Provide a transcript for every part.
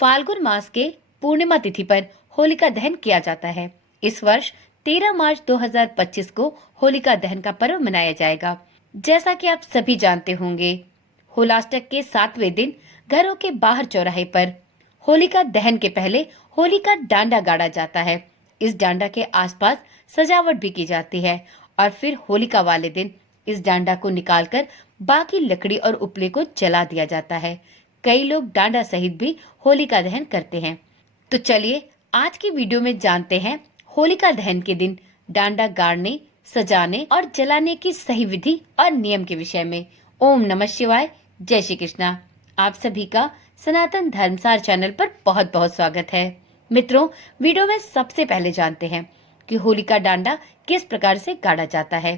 फाल्गुन मास के पूर्णिमा तिथि पर होलिका दहन किया जाता है। इस वर्ष 13 मार्च 2025 को होलिका दहन का पर्व मनाया जाएगा। जैसा कि आप सभी जानते होंगे, होलाष्टक के 7वें दिन घरों के बाहर चौराहे पर होलिका दहन के पहले होली का डांडा गाड़ा जाता है। इस डांडा के आसपास सजावट भी की जाती है और फिर होलिका वाले दिन इस डांडा को निकालकर बाकी लकड़ी और उपले को जला दिया जाता है। कई लोग डांडा सहित भी होलिका दहन करते हैं। तो चलिए आज की वीडियो में जानते हैं होलिका दहन के दिन डांडा गाड़ने, सजाने और जलाने की सही विधि और नियम के विषय में। ओम नमः शिवाय, जय श्री कृष्णा। आप सभी का सनातन धर्मसार चैनल पर बहुत बहुत स्वागत है। मित्रों, वीडियो में सबसे पहले जानते हैं कि होलिका डांडा किस प्रकार से गाड़ा जाता है,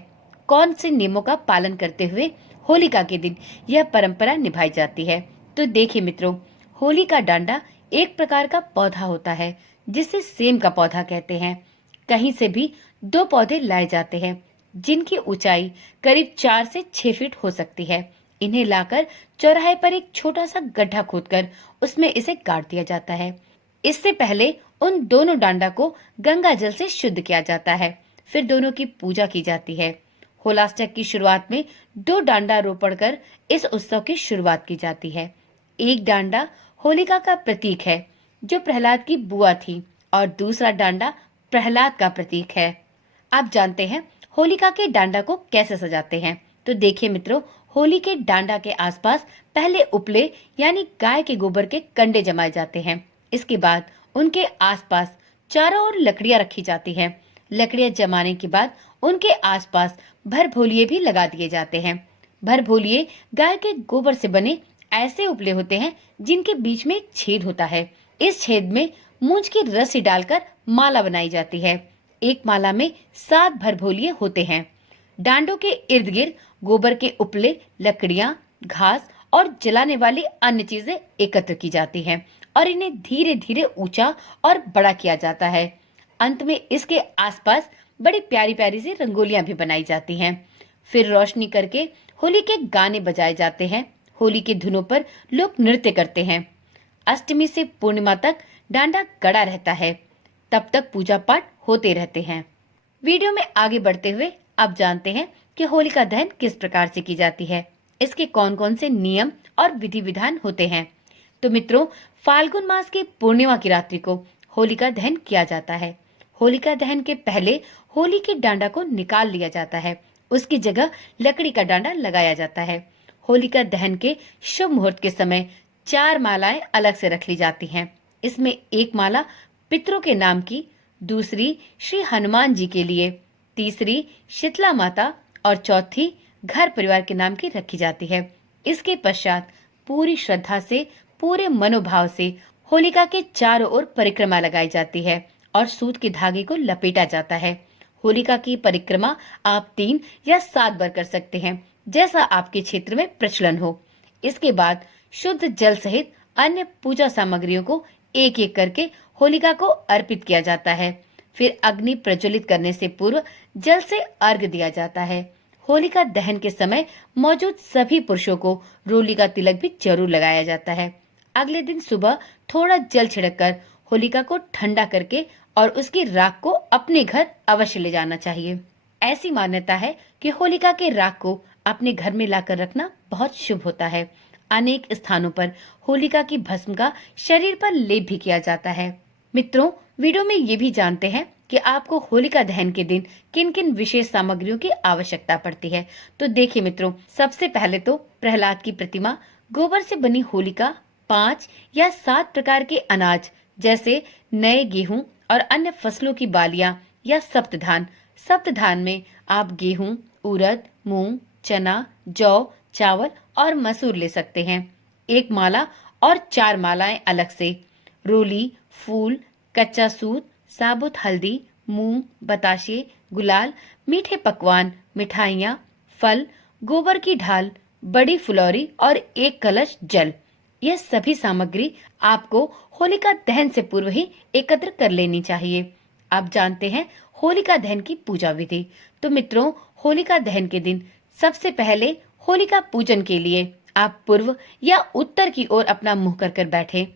कौन से नियमों का पालन करते हुए होलिका के दिन यह परंपरा निभाई जाती है। तो देखिए मित्रों, होली का डांडा एक प्रकार का पौधा होता है जिसे सेम का पौधा कहते हैं। कहीं से भी दो पौधे लाए जाते हैं जिनकी ऊंचाई करीब 4 से 6 फीट हो सकती है। इन्हें लाकर चौराहे पर एक छोटा सा गड्ढा खोदकर उसमें इसे गाड़ दिया जाता है। इससे पहले उन दोनों डांडा को गंगा जल से शुद्ध किया जाता है, फिर दोनों की पूजा की जाती है। होलाष्टक की शुरुआत में 2 डांडा रोपण कर इस उत्सव की शुरुआत की जाती है। एक डांडा होलिका का प्रतीक है जो प्रहलाद की बुआ थी और दूसरा डांडा प्रहलाद का प्रतीक है। आप जानते हैं होलिका के डांडा को कैसे सजाते हैं। तो देखिए मित्रों, होली के डांडा के आसपास पहले उपले यानी गाय के गोबर के कंडे जमाए जाते हैं। इसके बाद उनके आसपास चारों ओर लकड़ियां रखी जाती हैं। लकड़ियां जमाने के बाद उनके आसपास भर भोलिये भी लगा दिए जाते हैं। भर भोलिये गाय के गोबर से बने ऐसे उपले होते हैं जिनके बीच में एक छेद होता है। इस छेद में मूंज की रस्सी डालकर माला बनाई जाती है। एक माला में 7 भर भोलिये होते हैं। डांडों के इर्द गिर्द गोबर के उपले, लकड़ियां, घास और जलाने वाली अन्य चीजें एकत्र की जाती हैं और इन्हें धीरे धीरे ऊंचा और बड़ा किया जाता है। अंत में इसके आसपास बड़ी प्यारी प्यारी सी रंगोलियां भी बनाई जाती हैं। फिर रोशनी करके होली के गाने बजाए जाते हैं। होली के धुनों पर लोग नृत्य करते हैं। अष्टमी से पूर्णिमा तक डांडा गड़ा रहता है। तब तक पूजा पाठ होते रहते हैं। वीडियो में आगे बढ़ते हुए अब जानते हैं कि होलिका दहन किस प्रकार से की जाती है, इसके कौन कौन से नियम और विधि विधान होते हैं। तो मित्रों, फाल्गुन मास की पूर्णिमा की रात्रि को होलिका दहन किया जाता है। होलिका दहन के पहले होली के डांडा को निकाल लिया जाता है। उसकी जगह लकड़ी का डांडा लगाया जाता है। होलिका दहन के शुभ मुहूर्त के समय 4 मालाएं अलग से रख ली जाती हैं। इसमें एक माला पितरों के नाम की, दूसरी श्री हनुमान जी के लिए, तीसरी शीतला माता और चौथी घर परिवार के नाम की रखी जाती है। इसके पश्चात पूरी श्रद्धा से, पूरे मनोभाव से होलिका के चारों ओर परिक्रमा लगाई जाती है और सूत के धागे को लपेटा जाता है। होलिका की परिक्रमा आप 3 या 7 बार कर सकते हैं, जैसा आपके क्षेत्र में प्रचलन हो। इसके बाद शुद्ध जल सहित अन्य पूजा सामग्रियों को एक एक करके होलिका को अर्पित किया जाता है। फिर अग्नि प्रज्वलित करने से पूर्व जल से अर्घ दिया जाता है। होलिका दहन के समय मौजूद सभी पुरुषों को रोली का तिलक भी जरूर लगाया जाता है। अगले दिन सुबह थोड़ा जल छिड़ककर होलिका को ठंडा करके और उसकी राख को अपने घर अवश्य ले जाना चाहिए। ऐसी मान्यता है कि होलिका के राख को अपने घर में लाकर रखना बहुत शुभ होता है। अनेक स्थानों पर होलिका की भस्म का शरीर पर लेप भी किया जाता है। मित्रों, वीडियो में ये भी जानते हैं कि आपको होलिका दहन के दिन किन किन विशेष सामग्रियों की आवश्यकता पड़ती है। तो देखिए मित्रों, सबसे पहले तो प्रहलाद की प्रतिमा, गोबर से बनी होलिका, 5 या 7 प्रकार के अनाज जैसे नए गेहूं और अन्य फसलों की बालियां या सप्तधान। सप्तधान में आप गेहूं, उड़द, मूंग, चना, जौ, चावल और मसूर ले सकते हैं। एक माला और 4 मालाएं अलग से। रोली, फूल, कच्चा सूत, साबुत हल्दी, मूंग, बताशे, गुलाल, मीठे पकवान, मिठाइयाँ, फल, गोबर की ढाल, बड़ी फुलौरी और एक कलश जल। यह सभी सामग्री आपको होलिका दहन से पूर्व ही एकत्र कर लेनी चाहिए। आप जानते हैं होलिका दहन की पूजा विधि। तो मित्रों, होलिका दहन के दिन सबसे पहले होलिका पूजन के लिए आप पूर्व या उत्तर की ओर अपना मुंह कर बैठे।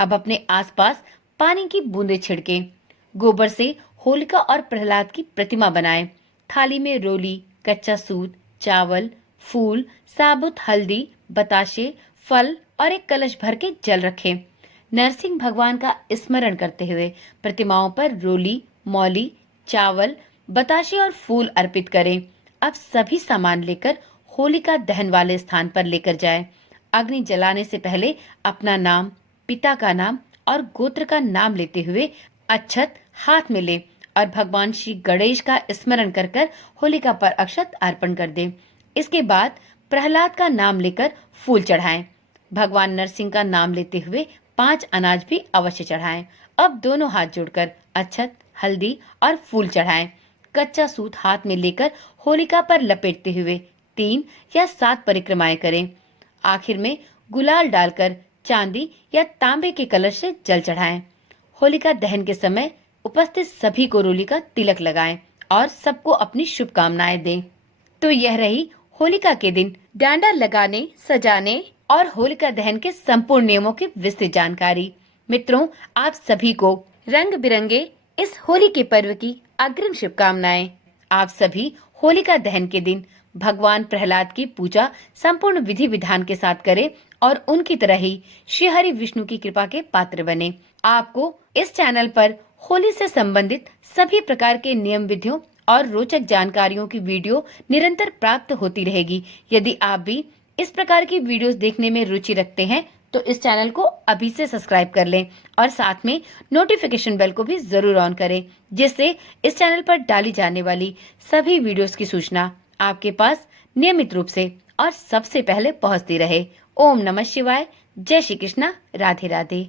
अब अपने आसपास पानी की बूंदें छिड़कें। गोबर से होलिका और प्रहलाद की प्रतिमा बनाएं। थाली में रोली, कच्चा सूत, चावल, फूल, साबुत हल्दी, बताशे, फल और एक कलश भर के जल रखें। नरसिंह भगवान का स्मरण करते हुए प्रतिमाओं पर रोली, मौली, चावल, बताशे और फूल अर्पित करें। अब सभी सामान लेकर होलिका दहन वाले स्थान पर लेकर जाएं। अग्नि जलाने से पहले अपना नाम, पिता का नाम और गोत्र का नाम लेते हुए अक्षत हाथ में ले और भगवान श्री गणेश का स्मरण कर कर होलिका पर अक्षत अर्पण कर दे। इसके बाद प्रहलाद का नाम लेकर फूल चढ़ाएं। भगवान नरसिंह का नाम लेते हुए 5 अनाज भी अवश्य चढ़ाएं। अब दोनों हाथ जोड़कर अक्षत, हल्दी और फूल चढ़ाएं। कच्चा सूत हाथ में लेकर होलिका पर लपेटते हुए 3 या 7 परिक्रमाएं करें। आखिर में गुलाल डालकर चांदी या तांबे के कलश से जल चढ़ाएं। होलिका दहन के समय उपस्थित सभी को रोली का तिलक लगाएं और सबको अपनी शुभकामनाएं दें। तो यह रही होलिका के दिन डांडा लगाने, सजाने और होलिका दहन के संपूर्ण नियमों की विस्तृत जानकारी। मित्रों, आप सभी को रंग बिरंगे इस होली के पर्व की अग्रिम शुभकामनाएं। आप सभी होलिका दहन के दिन भगवान प्रहलाद की पूजा संपूर्ण विधि विधान के साथ करें और उनकी तरह ही श्री हरि विष्णु की कृपा के पात्र बने। आपको इस चैनल पर होली से संबंधित सभी प्रकार के नियम विधियों और रोचक जानकारियों की वीडियो निरंतर प्राप्त होती रहेगी। यदि आप भी इस प्रकार की वीडियोस देखने में रुचि रखते हैं तो इस चैनल को अभी से सब्सक्राइब कर लें और साथ में नोटिफिकेशन बेल को भी जरूर ऑन करें, जिससे इस चैनल पर डाली जाने वाली सभी वीडियोस की सूचना आपके पास नियमित रूप से और सबसे पहले पहुंचती रहे। ओम नमः शिवाय। जय श्री कृष्णा। राधे राधे।